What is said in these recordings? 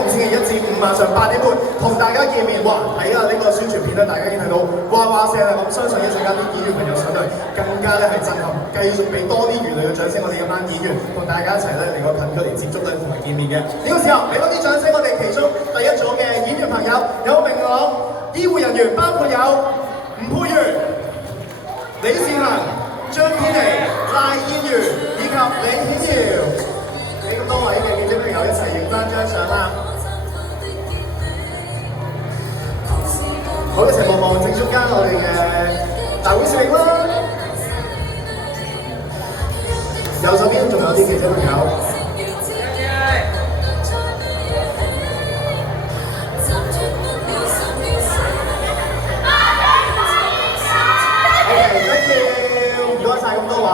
逢星期一至五晚上8點半同大家見面。哇！睇下呢個宣傳片咧，大家已經睇到哇哇聲啦。咁相信一陣間啲演員朋友上嚟更加咧係震撼，繼續俾多啲輿論嘅掌聲，我哋一班演員同大家一齊咧嚟個近距離接觸咧同埋見面嘅。呢個時候俾多啲掌聲，我哋其中第一組嘅演員朋友有明朗醫護人員，包括有吳佩瑜、李善行、張天妮、賴燕如以及李顯耀，俾咁多位嘅記者朋友一齊影翻張相啦！好，一齊望望正中間我哋嘅大會攝影啦！右手邊仲有啲記者朋友。咁多位，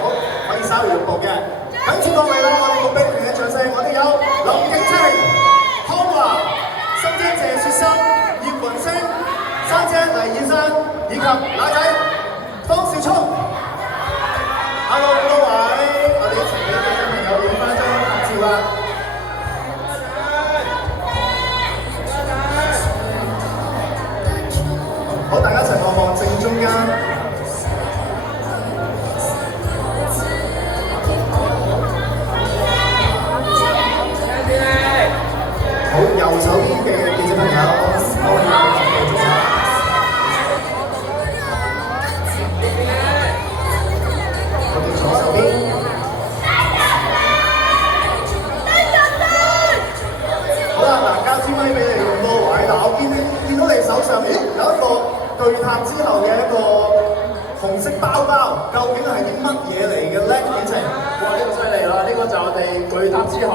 好，可以稍微緩步嘅。緊接落嚟啦，我哋要俾你哋嘅掌聲。我哋有林敬清、康華、心姐謝雪心、葉雲星、珊姐黎燕珊，以及乸仔方少聰。Hello， 咁多位，我哋一齊俾記者朋友影翻張合照啦。好，大家一齊望望正中間。好，右手邊嘅記者朋友，我哋繼續啦。我哋左手邊。好啦，嗱，交支咪俾你咁多位。嗱，我見到你手上，咦，有一個巨塔之後嘅一個紅色包包，究竟係啲乜嘢嚟嘅咧？景晴，哇！呢個犀利啦！呢個就係我哋巨塔之後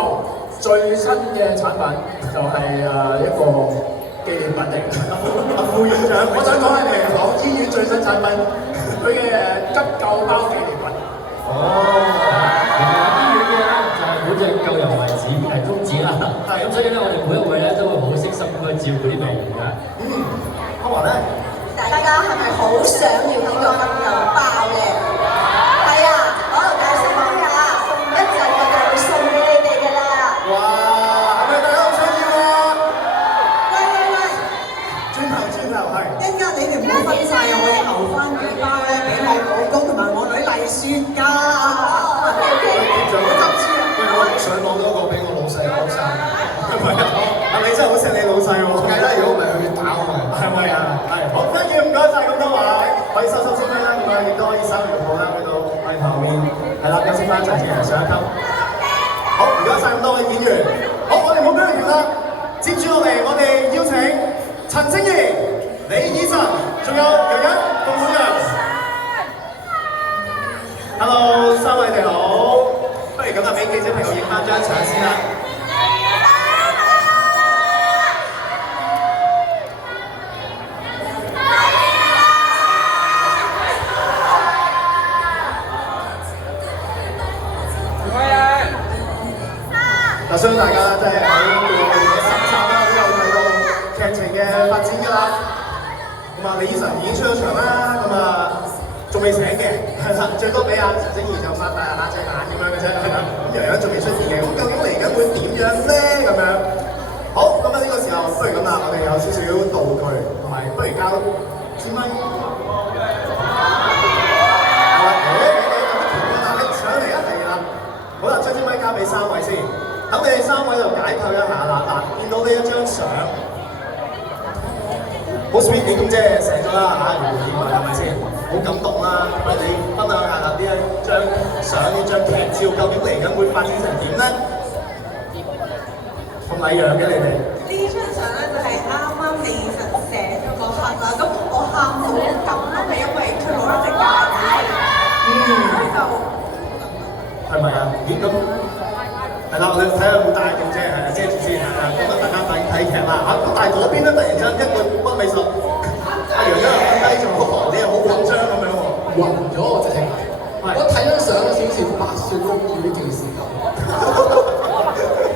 最新嘅產品。就係一個紀念品嚟嘅。副院長，我想講係明朗醫院最新產品，佢嘅急救包紀念品。哦，明朗醫院嘅咧就係本着救人為止係宗旨啦。咁所以咧，我哋每一位咧都會好悉心咁去照顧啲病人嘅。康華咧，大家係咪好想要呢個急救包嘅？係啊，我同大家講下，一陣我就會送俾你哋㗎啦。哇！一陣間你哋唔好分晒啊！我哋留翻幾包咧俾我老公同埋我女麗雪㗎。仲有執支啊！喂，我上網嗰個俾我老細攞晒，係咪啊？係咪真係好錫你老細喎？梗係啦，如果唔係佢打我咪係咪啊？係好，thank you，唔該晒咁多位，可以收先啦，咁啊亦都可以稍微用好啦，去到我哋後面係啦，休息翻一陣先嚟上一級。好，唔該晒咁多位演員。好，我哋冇俾佢停啦，接住落嚟，我哋邀請陳清儀、李以晨，仲有楊欣、馮小陽。Hello， 三位你好，不如咁啊，俾記者朋友影翻張相先啦。嗱，相信大家真係喺10集啦，都有睇到劇情嘅發展㗎啦。咁啊，李以晨已經出咗場啦，咁啊仲未醒嘅，係啦，最多俾阿陳清儀就發大下隻眼咁樣嘅啫，係啦。咁楊欣仲未出現嘅，咁究竟嚟緊會點樣咧？咁樣好，咁啊呢個時候不如咁啦，我哋有少少道具，同埋不如交支咪。係啦，上嚟啊，係啦。好啦，將支咪交俾3位先。等你哋3位就解構一下啦。嗱，見到呢一張相，好 sweet， 你咁即係醒咗啦嚇，如點啊？係咪先？好感動啦！咁你分享下呢一張相，呢張劇照，究竟嚟緊會發展成點咧？咁禮讓嘅你哋。呢張相咧就係啱啱李以晨寫咗嗰刻啦，咁我喊到好感動係因為佢攞咗隻戒指，就係咪啊？咦咁？係啦，我哋睇下會大眾啫，係遮住先嚇。咁啊，大家睇劇啦嚇。咁但係嗰邊咧，突然之間一個屈尾手，阿楊欣瞓低咗，你又好緊張咁樣喎。暈咗我直情，我睇張相好似白雪公主呢件事咁。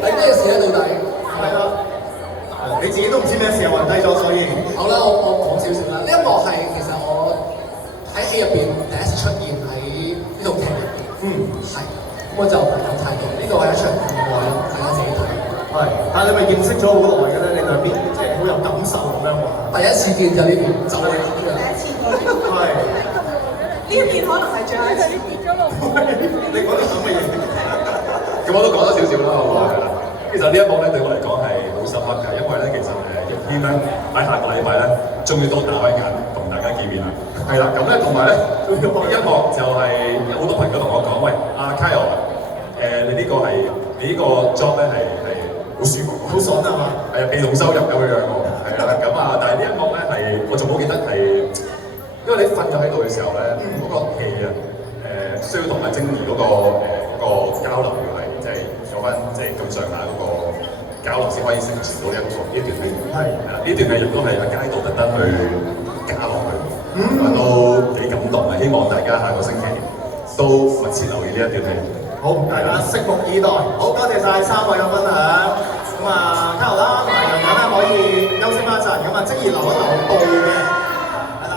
係咩事啊？到底？係啦，你自己都唔知咩事又暈低咗，所以好啦，我講少少啦。呢一幕係其實我喺戲入邊第一次出現喺呢套劇入邊。係。咁我就唔講太多，呢個係一場意外咯，大家自己睇。係，但係你咪認識咗好耐嘅咧？你兩邊即係好有感受咁樣喎。第一次見就呢邊，就係第一次見，係。呢一件可能係最後一次見咗咯。你講啲咁嘅嘢。咁我都講多少少啦，好嘛？其實呢一幕咧對我嚟講係好深刻㗎，因為咧其實日天咧喺下個禮拜咧，終於都打開眼同大家見面啦。係啦，咁咧同埋咧呢一幕就係有好多朋友同我講，喂，阿 Kyle， 你呢個係你呢個 job 咧係好舒服，好爽啊嘛！係啊，被動收入咁樣樣喎，係啦，咁啊，但係呢一幕咧係我仲好記得係，因為你瞓咗喺度嘅時候咧，嗰個戲啊，需要同阿晶兒嗰個交流要係即係有翻即係咁上下嗰個交流先可以成全到呢段戲。係啊，呢段戲亦都係阿佳導特登去加落去，都幾感動啊！希望大家下個星期都密切留意呢一段戲。好，大家拭目以待。好，多謝晒三位嘅分享。咁啊，嘉豪啦，同埋洋洋咧可以休息翻一陣。咁啊，即熱留一留步嘅，係啦，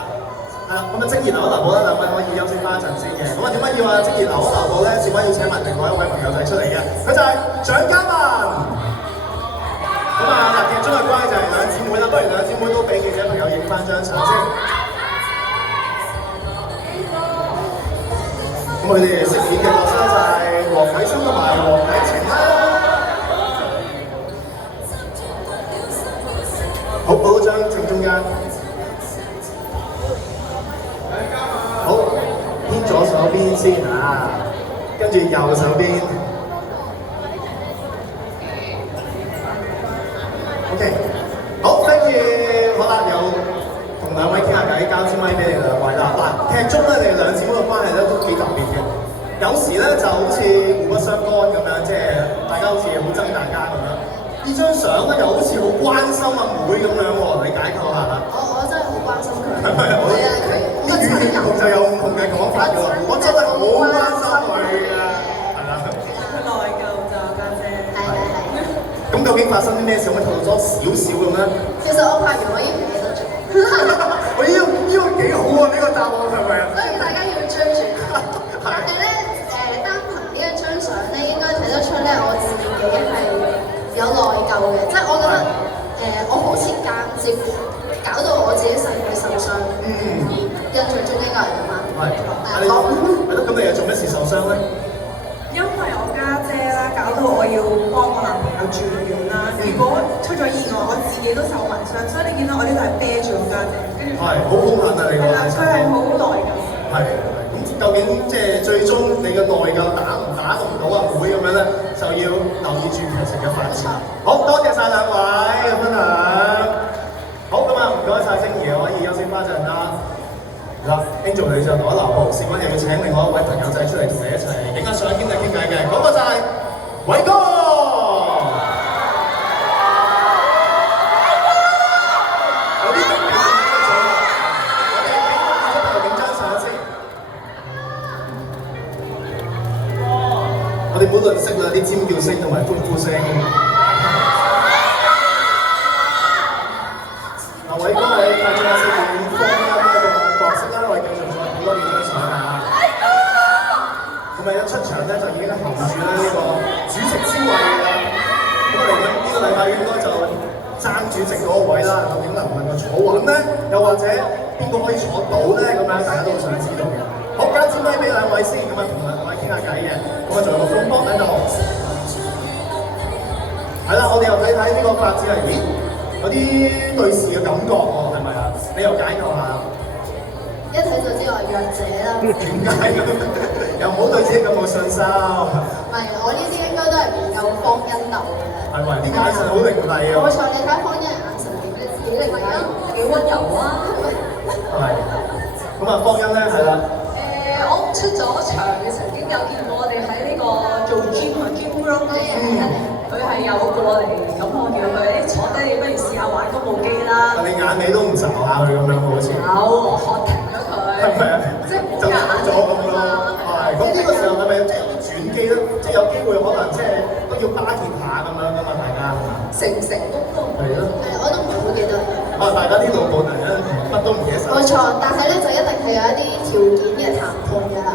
係啦。咁啊，即熱留一留步咧，兩位可以休息翻一陣先嘅。咁啊，點解要話即熱留一留步咧？點解要請埋另外一位朋友仔出嚟嘅？佢就係蔣嘉文。咁啊，嗱，劇中嘅關係就係兩姊妹啦。不如兩姊妹都俾記者朋友影翻張相先。咁佢哋飾演嘅角色就係黃偉聰同埋黃偉晴啦。好，報張正中間。好，偏左手邊先啊，跟住右手邊。OK， 好 ，thank you， 好啦，又同兩位傾下偈，交支咪俾你兩位啦。嗱，劇中咧，你哋兩姊妹嘅關係咧都幾特別嘅。有時咧就好似互不相干咁樣，即係大家好似好憎大家咁樣。呢張相咧又好似好關心阿妹咁樣喎，你解構下啦。我真係好關心佢。係咪？係啊，佢語言唔同就有唔同嘅講法㗎喎。我真係好關心佢㗎，係啦。佢內疚咋家姐。係係係。咁究竟發生啲咩事？可唔可以透露咗少少咁咧？其實我拍完我已經唔記得咗。我呢個幾好喎，呢個答案係咪啊？所以大家要追住。但係咧，單憑呢一張相咧，應該睇得出咧，我自己係有內疚嘅，即係我覺得我好似間接搞到我自己身體受傷。印象中應該係咁啊。係。係咯，咁你又做咩事受傷咧？因為我家姐啦，搞到我要幫我男朋友住院啦，結果出咗意外，我自己都受埋傷，所以你見到我呢度係啤住我家姐，跟住係好兇狠啊！你個係啦，佢係好內疚。係。咁究竟即係最終你嘅內疚打唔到阿妹咁樣咧，就要留意住劇情嘅發展。好多謝晒兩位嘅分享。好，咁啊，唔該晒晶兒，可以休息翻陣啦。嗱 ，Angel 你就留一留步，事關又要請另外一位朋友仔出嚟同你一齊影下相、傾偈嘅，嗰個就係偉哥。有啲特別嘅獎啊！我哋影張相先。我哋冇吝嗇啦，啲尖叫聲同埋歡呼聲。嗱，偉哥喺拍攝飾演方欣呢個角色啦，我哋繼續再睇多幾張相啊！咁啊，一出場咧就已經含住咧呢個主席之位㗎啦。咁啊，嚟緊呢個禮拜應該就爭主席嗰個位啦，究竟能唔能夠坐穩咧？又或者邊個可以坐到咧？咁樣大家都好想知道嘅。好，交支咪俾兩位先，咁啊同兩位傾下偈嘅。咁啊，仲有個風波喺度。係啦，我哋又睇睇呢個發展係，咦？有啲對視嘅感覺喎，係咪啊？你又解構下。一睇就知我係弱者啦。點解咁？又唔好對自己咁冇信心。唔係，我呢啲應該都係唔夠方欣鬥嘅。係咪？啲眼神好凌厲啊！冇錯，你睇方欣眼神幾凌厲，幾溫柔啊！係。咁啊，方欣咧係啦。我出咗場嘅曾經有見過我哋喺呢個做 gym 啊 gym room 嘅嘢，佢係有過嚟，咁我叫佢坐低，你不如試下玩嗰部機啦。你眼尾都唔睄下佢咁樣好似。有，我喝停咗佢。係咪啊？即係就走咗咁咯。係。咁呢個時候係咪即係有啲轉機咧？即係有機會可能即係都要巴結下咁樣噶嘛？大家係嘛？成唔成功都唔係咯。我都唔係好記得。大家啲老闆人乜都唔記得晒。冇錯，但係咧就一定係有一啲條件嘅談判㗎啦。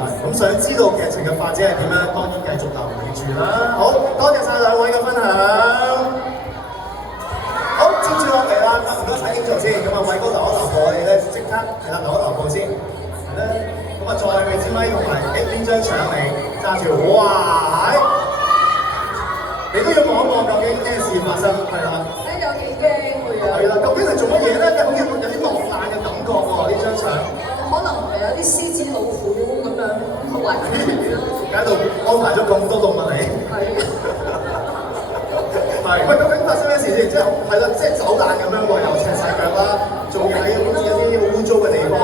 係。咁想知道劇情嘅嘅發展係點咧？當然繼續留意住啦。好多謝晒兩位嘅分享。好，接住落嚟啦，唔該晒 Angel 先，咁啊偉哥留一留步，我哋咧即刻係啦，留一留步先，係啦，咁啊再俾支咪同埋邊張相你揸住，哇！你都要望一望究竟咩事發生，係啦。有幾驚佢啊！係啦，究竟係做乜嘢咧？好似有啲浪漫嘅感覺喎，呢張相。可能有啲獅子老虎咁樣好圍住佢咯。喺度安排咗咁多動物嚟。係。係，喂，究竟發生咩事先？即係係啦，即係走難咁樣喎，又赤晒腳啦，仲要喺好似有啲好污糟嘅地方。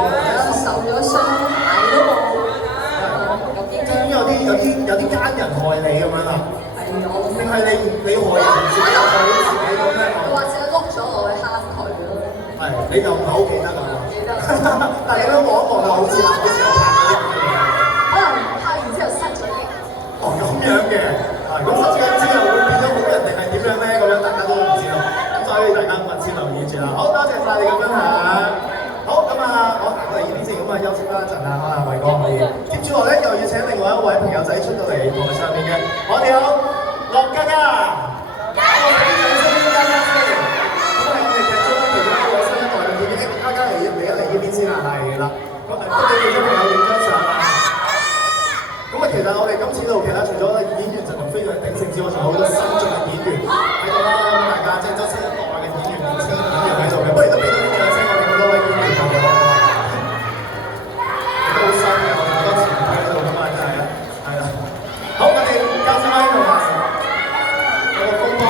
受咗傷，鞋都冇。有啲奸人害你咁樣啦。係我。定係你害人自己又害自己咁咧？或者碌咗落去蝦佢咯。係，你又唔係好記得啦。記得。但係你都望一望就好似有拍嗰啲咁樣。可能拍完之後失咗憶。哦，咁樣嘅，係咁失咗憶之後會變咗好人定係點樣咧？咁樣大家都唔知啦。咁所以大家密切留意住啦。好多謝晒你嘅分享。好咁啊，我行過嚟呢邊先，咁啊休息翻一陣啊，可能偉哥可以。接住落咧，又要請另外一位朋友仔出到嚟台上面嘅，我哋有樂嘉嘉。我哋啲掌聲俾嘉嘉先。咁係我哋劇中其中一個新一代嘅演員，嘉嘉嚟呢邊先啦，係啦。咁啊，都俾其中朋友影張相啊。咁啊，其實我哋今次套劇咧，除咗演員陣容非常鼎盛之外，仲有好多新進嘅演員喺度啦。咁大家即係都新一代嘅演員、年輕演員喺度嘅，不如都俾多啲掌聲我哋咁多位演員朋友啦。都好新嘅，我哋好多前輩喺度㗎嘛，真係啊，係啦。好，我哋交支咪同埋有個風波。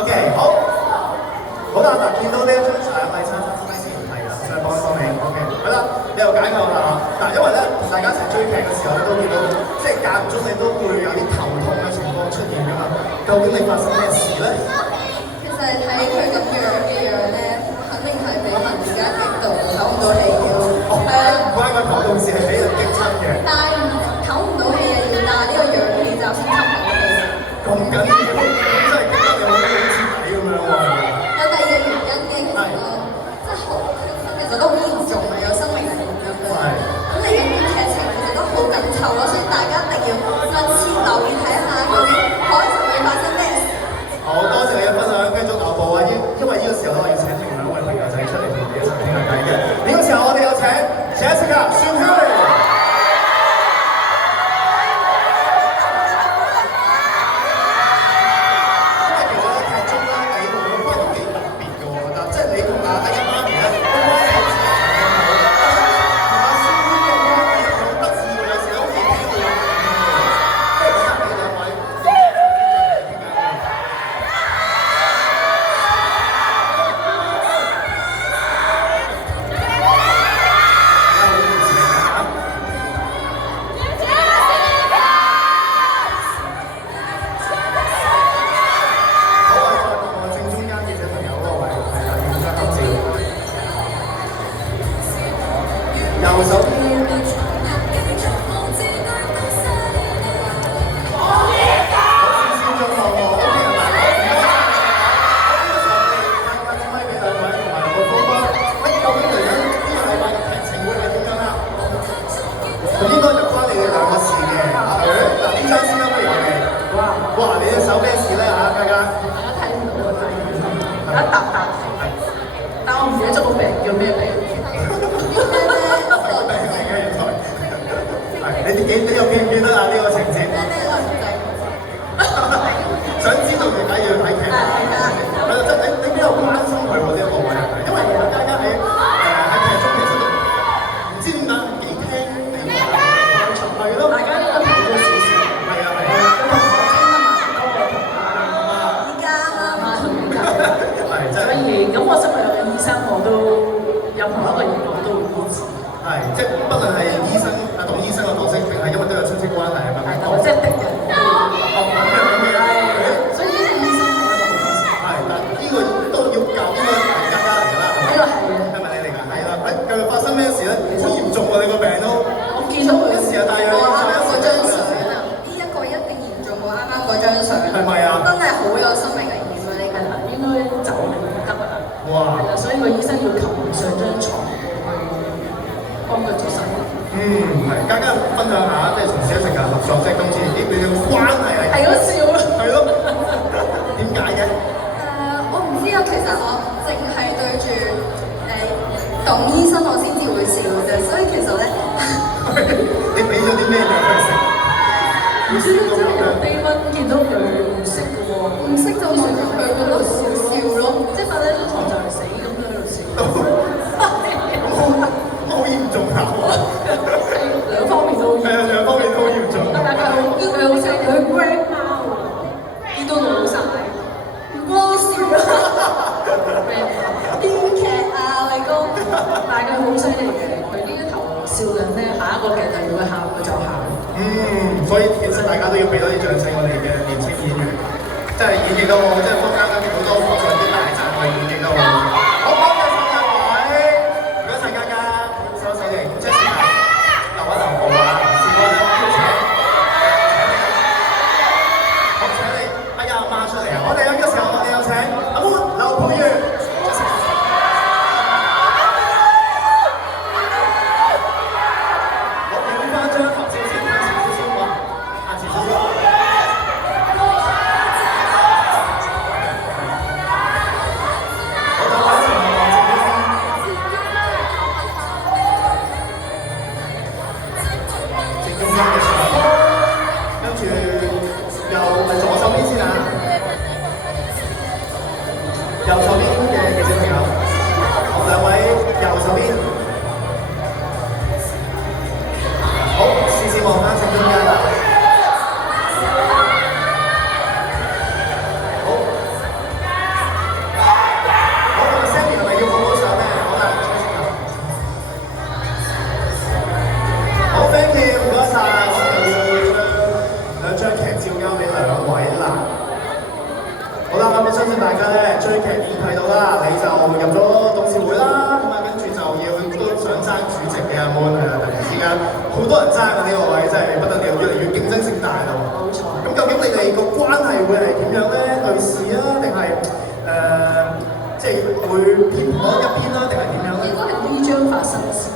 OK， 好，好啦，嗱，見到呢一張相，我哋參加先，係啦，想幫一幫你。OK， 好啦，你又解構啦嚇。嗱，因為咧，大家一齊追劇嘅時候咧，都見到，即係間唔中你都會有啲頭痛嘅情況出現㗎嘛。究竟你發生咩事咧？其實睇佢咁樣嘅樣咧，肯定係俾人而家激到唞唔到氣嘅咯。係啊，唔關個頭痛事，係俾人激親嘅。但係唞唔到氣啊，要戴呢個氧氣罩先吸到氣。咁緊要，真係激得你好似好徹底咁樣喎。有第二個原因嘅，其實即係好，其實都好嚴重啊，有生命危險咁樣。咁你入邊劇情其實都好緊湊咯，所以大家一定要密切留意睇下究竟海神會發生咩事。好多謝你嘅分享，繼續留步啊！因為呢個時候咧，我要請另外一位朋友仔出嚟同我哋一齊傾下偈嘅。呢個時候我哋有請 Jessica 孫曉玲。因為其實喺劇中咧，你同佢關係都幾特別嘅，我覺得，即係你同阿第一媽咪咧，都關係好似係咁好，同阿孫曉玲嘅關係又好得意喎，有時好似聽到有啲咁嘅，即係講下你兩位。右手邊，好先先進後我 OK 係咪？好，呢個時候我哋派支咪俾兩位同埋個風波。究竟嚟緊呢個禮拜嘅劇情會係點樣啦？咁應該就關你哋兩個事嘅，係咪？嗱，呢張先啦，不如我哋。哇！你隻手咩事咧嚇，嘉嘉？大家睇唔到啊，睇唔到。一笪笪。但我唔記得咗個病叫咩病。你又記唔記得啊？呢個情節？想知道點解要睇劇？即係你比較關心佢喎呢一個位，因為大家喺劇中其實都唔知點解幾聽你話，係咯，大家都睇咗少少，係啊係啊，依家啱啱係所以咁我身為一個醫生，我都任何一個人我都會支持。係即係不論係醫生啊，當醫生嘅角色，定係因為都有親戚關係啊嘛，即係敵人。所以呢個醫生係一個好角色。係嗱，呢個都要教呢個嘉嘉嚟㗎啦，係咪？呢個係嘅。係咪你嚟㗎？係啦，究竟發生咩事咧？好嚴重喎！你個病都，我見到佢一時啊大約。我啱啱嗰張相啊，呢一個一定嚴重過啱啱嗰張相。係咪啊？真係好有生命危險啊！呢個應該走唔得啦。哇！所以個醫生要擒上張床幫佢做手術。係，家家分享下，即係從小一齊嘅合作，即係今次你哋嘅關係係咁笑咯。係咯，點解嘅？我唔知啊，其實我淨係對住董醫生我先至會笑嘅，所以其實咧，你俾咗啲咩嘢佢食？唔知真係有悲溫，見到佢唔識嘅喎，唔識就望住佢嗰度笑笑咯，即係瞓喺張床就嚟死咁喺度笑。好嚴重啊！兩方面都係啊，兩方面都好嚴重。但係佢好似佢 grandma 喎，見到老晒，唔關我事啊！編劇啊，偉哥，但係佢好犀利嘅，佢呢一頭笑緊咧，下一個劇就要佢喊，佢就喊。所以其實大家都要俾多啲掌聲我哋嘅年輕演員，真係演技都好，即係坊間好多網上啲大讚我哋演技都好。好，多謝晒各位，唔該晒家家，收手型，Jessica，留一留步啊，試過啦，好請你，哎呀媽出嚟啊！我哋呢個時候我哋有請阿 Moon 劉佩玥。右手邊嘅記者朋友，兩位右手邊，好，視線望翻正中間啦。好，咁啊 Sandy 係咪要好好上咧？好啦，好 thank you，唔該晒，我哋要將兩張劇照交俾兩位啦。好啦，咁我相信大家咧追劇已經睇到啦，你就入咗董事會啦，咁啊跟住就要都想爭主席嘅阿 Moon 係啦，突然之間好多人爭啊呢個位，真係不得了，越嚟越競爭性大啦喎。冇錯。咁究竟你哋個關係會係點樣咧？對視啊，定係即係會偏頗一邊啦，定係點樣咧？應該係呢張發生先。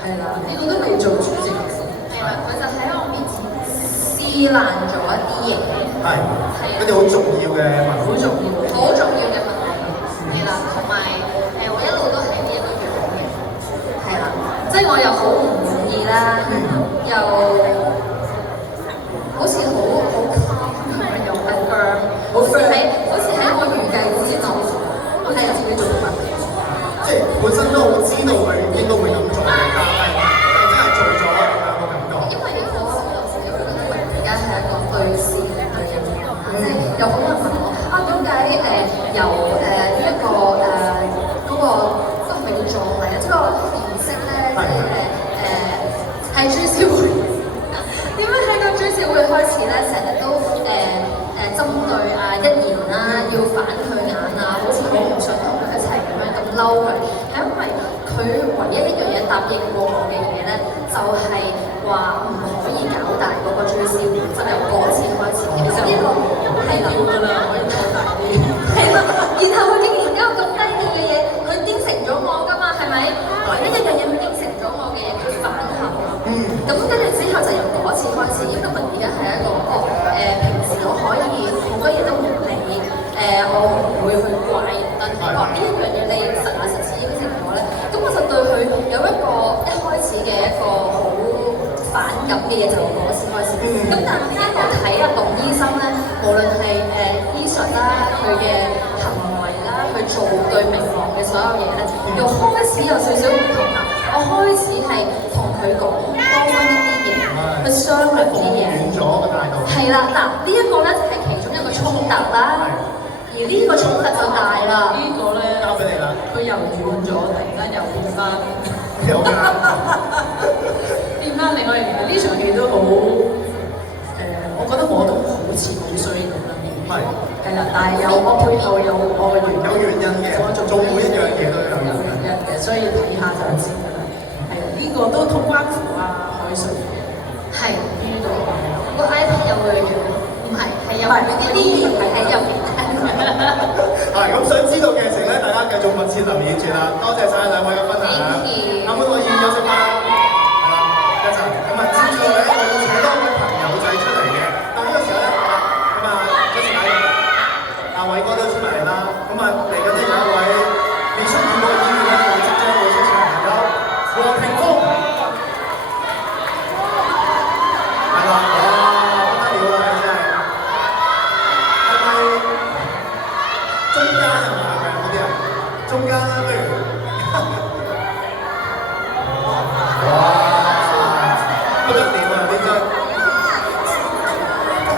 係啦，呢個都未做主席嘅時候。係啦，佢就喺我面前撕爛咗一啲嘢。係，一啲好重要嘅文化，好重要，好重要嘅問題，係啦，同埋我一路都係呢一個樣嘅，係啦，即係我又好唔滿意啦，又好似好 calm 咁樣又係 firm，好似喺我預計之內，我係自己做乜？即係本身都好知道佢應該會咁做嘅，但係真係做咗咁樣個感覺。因為我自己會覺得佢而家係一個對視嘅人。有好多人問我啊，點解由呢一個嗰個係咪叫葬禮啊？即係個儀式咧，係追思會。點解喺個追思會開始咧，成日都針對啊一言啦，要反佢眼啊，好似好唔想同佢一齊咁樣咁嬲佢，係因為佢唯一一樣嘢答應過我嘅嘢咧，就係話唔可以搞大嗰個追思會，就由嗰次開始。其實呢個係要㗎啦，可以搞大啲。係啦，然後佢竟然交咁低調嘅嘢，佢應承咗我㗎嘛，係咪？唯一一樣嘢佢應承咗我嘅嘢，佢反口。咁跟住之後就由嗰次開始，因為我而家係一個平時我可以好多嘢都唔理，我唔會去怪人，但係話呢一樣嘢你實牙實齒應承我咧，咁我就對佢有一個一開始嘅一個好反感嘅嘢，就嗰次開始。咁但係一路睇阿董醫生咧，無論係醫術啦，佢嘅行為啦，佢做對明王嘅所有嘢咧，又開始有少少唔同啦。我開始係同佢講多翻一啲嘢，去商量啲嘢。遠咗個態度。係啦，嗱呢一個咧就係其中一個衝突啦。而呢個衝突就大啦。呢個咧交俾你啦。佢又遠咗，突然間又變翻，有㗎。變翻另外一樣嘢。呢場戲都好我覺得我都好似好衰咁樣。係啦，但係有我背後有我嘅原因。有原因嘅，做每一樣嘢都有原因嘅，所以睇下就知㗎啦。係呢個都同關乎啊海瑞嘅。係呢個個 iPad 有佢嘅原因，唔係有一啲係有原因。係咁，想知道劇情咧，大家繼續密切留意住啦。多謝晒兩位嘅分享。阿妹，我要休息啦。係啦。係嘛？係咪嗰啲啊？中間啦，不如。哇！不得了啊！點解？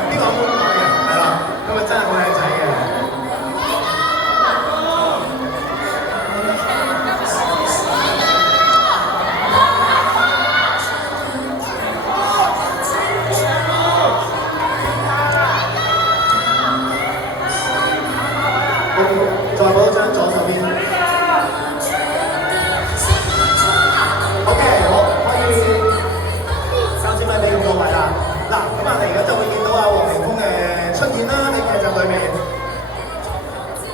呢個好唔講嘅，係啦，今日真係好靚仔嘅。再補張左手邊。OK， 好，可以交支咪俾各位啦。嗱，咁啊，嚟緊就會見到阿黃明峰嘅出現啦，喺劇集裏面。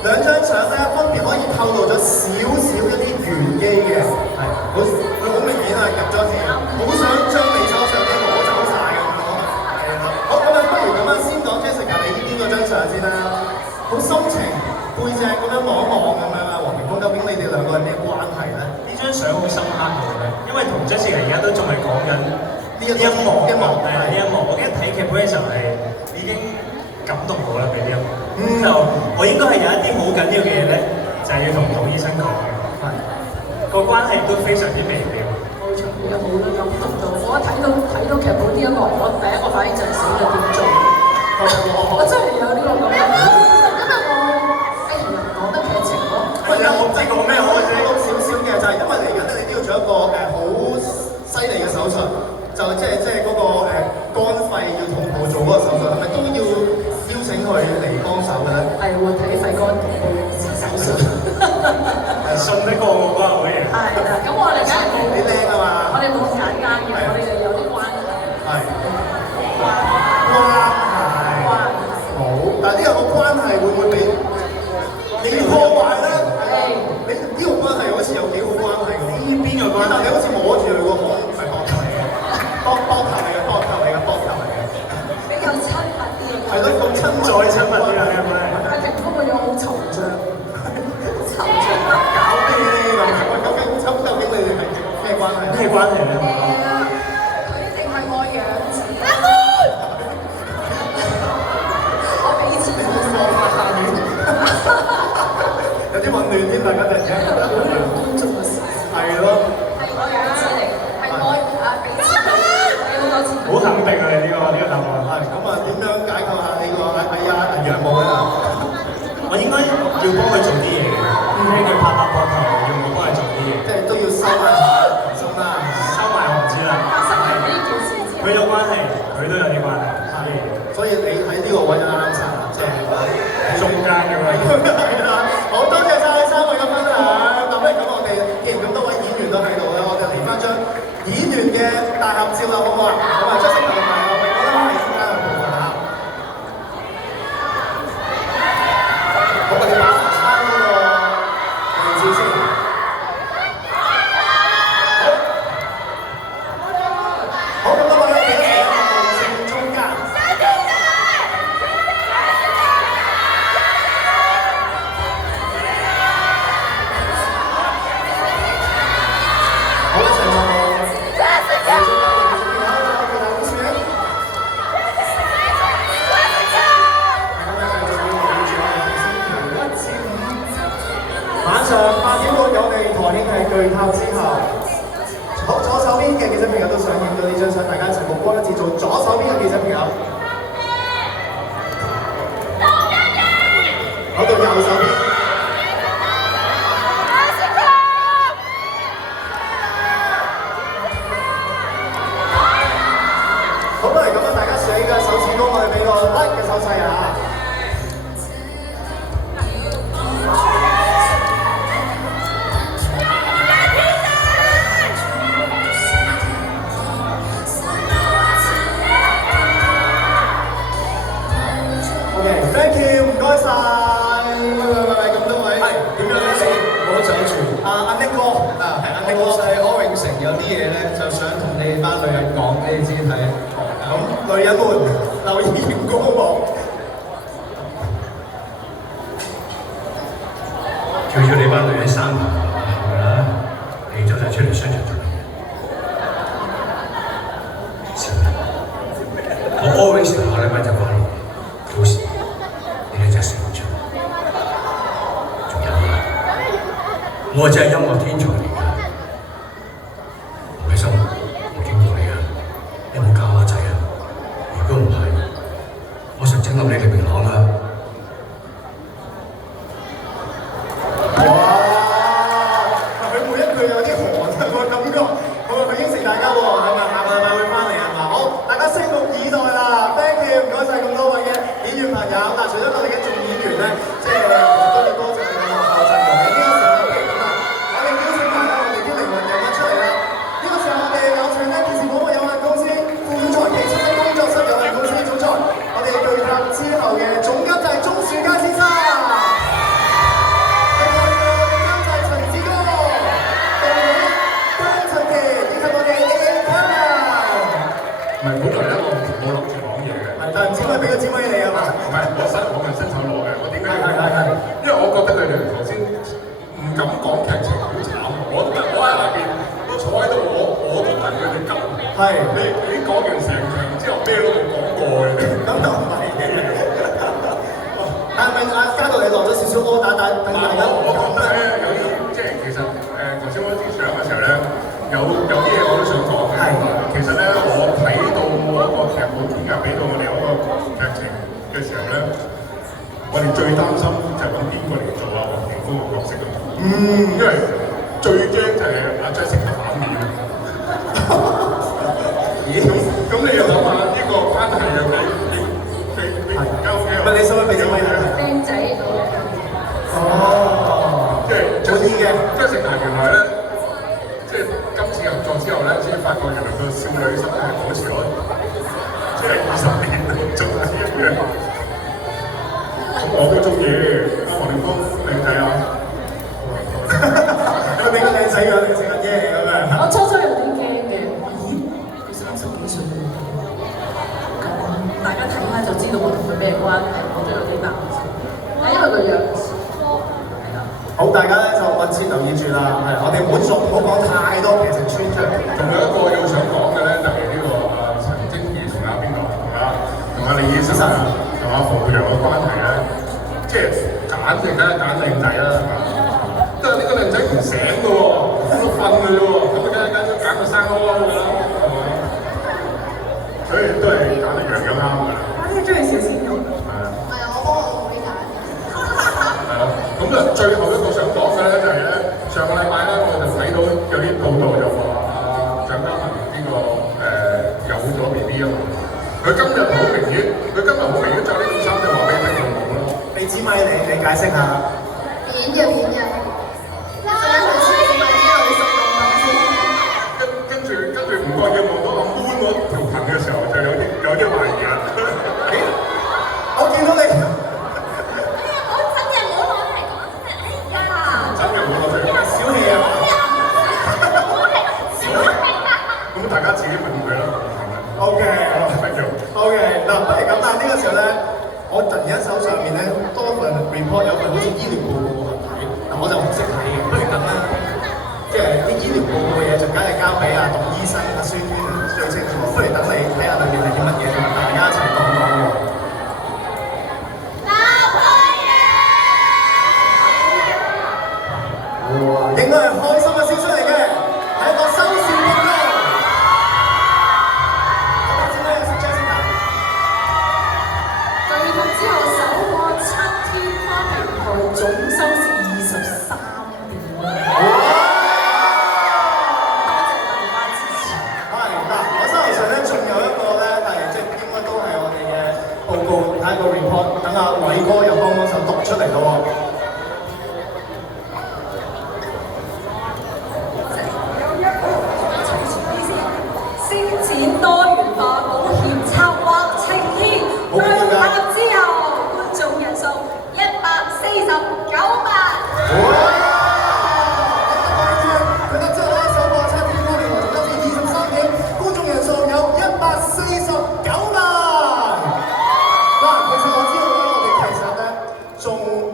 兩張相咧，分別可以透露咗少少一啲玄機嘅，係好明顯係入咗戲，好想將美洲相機攞走晒咁樣咯。係啦，好咁啊，不如咁樣先講 Jessica 你呢邊嗰張相先啦，好心情。背脊咁樣望一望咁樣啊，黃明峰，究竟你哋兩個係咩關係咧？呢張相好深刻嘅，因為同 Jessica 而家都仲係講緊呢一幕，我一睇劇本嘅時候係已經感動到啦，俾呢一幕。就我應該係有一啲好緊要嘅嘢咧，就係要同杜醫生講嘅。係個關係都非常之微妙。冇錯，有好感動到。我睇到劇本呢一幕，我第一個反應就係死咗點做。我真係有呢個感覺。我唔知講咩，我睇到少少嘅就係因為嚟緊咧，你都要做一個好犀利嘅手術，就即係嗰個肝肺要同步做嗰個手術，係咪都要邀請佢嚟幫手嘅咧？係會睇肺肝同步手術，信得過我嗰個嘢。係啦，咁我哋梗係冇你靚啊嘛！我哋冇咁簡單嘅，我哋就有啲關係。係關係好，但係呢個關係會唔會俾你破壞咧？你呢個關係好似有幾好關係㗎喎？邊個關係？但你好似摸住佢個胸，唔係膊頭嚟嘅，膊頭嚟嘅，膊頭嚟嘅，膊頭嚟嘅，比較親密啲。係咯，咁親再親密啲啊！係咪？阿婷嗰個樣好惆悵，惆悵搞啲究竟你哋係咩關係？咩關係咧？佢一定係我養子。我俾錢佢送下面。有啲混亂添，大家突然間覺得係咯，係我養子嚟，係我俾錢佢，俾好多錢。好肯定啊！你呢個答案係咁啊？點樣解構下呢個楊母咧？我應該要幫佢做啲嘢嘅，俾佢拍膊頭，要我幫佢做啲嘢，即係都要收埋心啦，收埋我唔知啦。發生呢件事之後，佢有關係，佢都有啲關係。係，所以你喺呢個位就啱晒啦，即係中間嘅位。係啦，好多謝晒三位嘅分享。咁咧，咁我哋既然咁多位演員都喺度咧，我哋嚟翻張演員嘅大合照啦，好唔好啊？咁啊，出席同埋我哋覺得係先啦，部分嚇。好，我哋馬上參嗰個位置先。好，咁多位咧，記得喺正中間。好，一齊望望。晚上8點半有我哋台慶係巨塔之後，好，左手邊嘅記者朋友都想影到呢張相，大家一齊目光一致做左手邊嘅記者朋友，好到右手邊。好啦，咁啊，大家豎起嘅手指公，我哋俾個 like 嘅手勢啊！OK，thank you，唔該晒。喂，咁多位，係點樣先？我就住阿 Nick 哥，係阿 Nick 哥，我係柯永成，有啲嘢咧就想同你哋班女人講，俾你自己睇。咁女人們留意熒光幕。叫咗你班女人生係咪啦？你早就出嚟商場做嘢。我柯永成下禮拜就翻嚟，到時你哋就成場。我真係音樂天才嚟㗎。海心，我敬過你啊！你冇教我仔啊！如果唔係，我實整冧你哋明朗啦！哇！佢每一句有啲寒啊，我感覺，佢應承大家喎，係咪會翻嚟啊？好，大家拭目以待啦 ！Thank you，唔該曬咁多位嘅演員朋友。嗱，除咗我哋嘅眾演員咧，即係都要多謝我哋嘅幕後陣容嘅。呢個時候不如咁啊，我哋邀請埋啦，我哋啲靈魂人物出嚟啦。呢個時候我哋有請咧電視廣播有限公司副總裁暨出身工作室有限公司總裁，我哋對拍之後嘅總監製鐘樹佳先生。唔係，本來咧我冇諗住講嘢嘅。係，但係唔知點解俾個支咪你啊嘛？唔係，我係新手攞嘅。我點解要係？因為我覺得你哋頭先唔敢講劇情好慘，我喺下邊都坐喺度，我都等佢哋急。係，你講完成場之後咩都冇講過嘅。咁又唔係嘅。但係咪阿嘉導你落咗少少柯打，但係大家我覺得咧有啲即係其實頭先我之上嘅時候咧，有啲嘢我都想講嘅。係，其實咧我睇到嗰個劇本編劇俾到我哋嗰個劇情嘅時候咧，我哋最擔心就係揾邊個嚟做阿黃庭鋒個角色啊？因為最驚就係阿張成反面啊！咦？咁你又諗下呢個關係又你交嘅？唔係你使唔使俾隻咪佢？靚仔到哦，即係早啲嘅。張成原來咧，即係今次合作之後咧，先發覺原來個少女心係保持咗，即係20年都仲係一樣。我都中意阿黃庭鋒，你睇下。佢俾個靚仔樣嚟食緊嘢咁樣。我初初有啲驚嘅，咦？佢30幾歲喎，咁大家睇下就知道我同佢咩關係，我都有啲擔心。因為個樣好，大家咧就密切留意住啦。係，我哋唔好講太多劇情穿插。仲有一個要想講嘅咧，就係呢個陳貞儀同阿邊個同阿李醫生啊，同阿馮耀陽嘅關係咧，即係簡直梗係揀靚仔啦，係嘛？但係呢個靚仔唔醒嘅喎，都瞓嘅啫喎，咁梗係揀個生勾勾嘅啦，係嘛？所以都係揀得樣啱㗎。我呢中意小鮮肉。係啊。唔係我幫我老妹揀嘅。係啊，咁啊，最後一個想講嘅咧就係咧，上個禮拜咧我就睇到有啲報道就話蔣家文呢個有咗 BB 啊嘛，佢今日好明顯着呢件衫就話俾你聽冇咯。俾支咪你解釋下。演嘅。陣間佢先至問呢度你熟唔熟先。跟住唔覺意望到阿 Moon 嗰條裙嘅時候，就有啲懷疑啦。我見到你。小氣啊！咁大家自己問佢啦。OK，繼續。OK，嗱，不如咁啦，呢個時候咧，我突然間手上面咧多份 report，有份好似醫療報告嘅睇，嗱我就唔識睇嘅，不如咁啦，即係啲醫療報告嘅嘢就梗係交俾阿董醫生、阿孫最清楚，不如等你睇下裏面係啲乜嘢，同大家一齊講講喎。哇！應該係開心嘅消息嚟嘅，係一個收視報告。我哋知唔知有識 Jessica？對局之後首播7天花平台總收視23點。多謝大家支持。係嗱，我手頭上咧仲有一個咧係即係應該都係我哋嘅報告，睇個 report，等阿偉哥又幫手讀出嚟咯喎。多元化保險策劃晴天，對拍之後觀眾人數149萬。佢哋之後咧首播7天花平台總收視23點，觀眾人數有149萬。嗱，其實我知道咧，我哋其實咧仲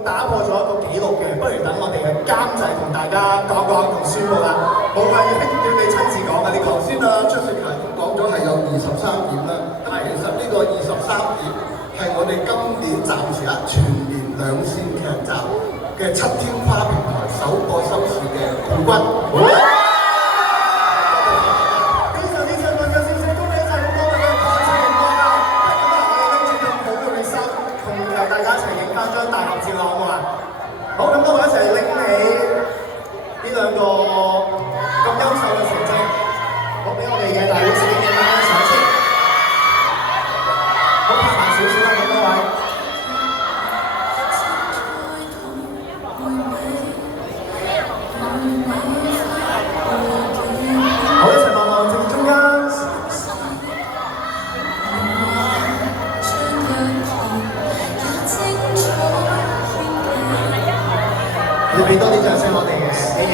打破咗一個紀錄嘅，不如等我哋嘅監製同大家講講同宣佈啦。冇啊，要你親自講啊！呢個先啊，張雪強講咗係有23點啦。咁其實呢個23點係我哋今年暫時全年兩線劇集嘅七天花平台首個收視嘅冠軍。非常之幸運嘅先生，恭喜晒咁多位嘅拍攝熒光啊！咁啊，我哋拎住咁好嘅 result，同大家一齊影翻張大合照啦，好唔好啊？好，咁多位一齊拎起呢兩個咁優秀嘅成績，好俾我哋嘅大會攝影師大家賞先。好，拍埋少少啦，咁多位。好，一齊望望正中間。你俾多啲掌聲我哋嘅。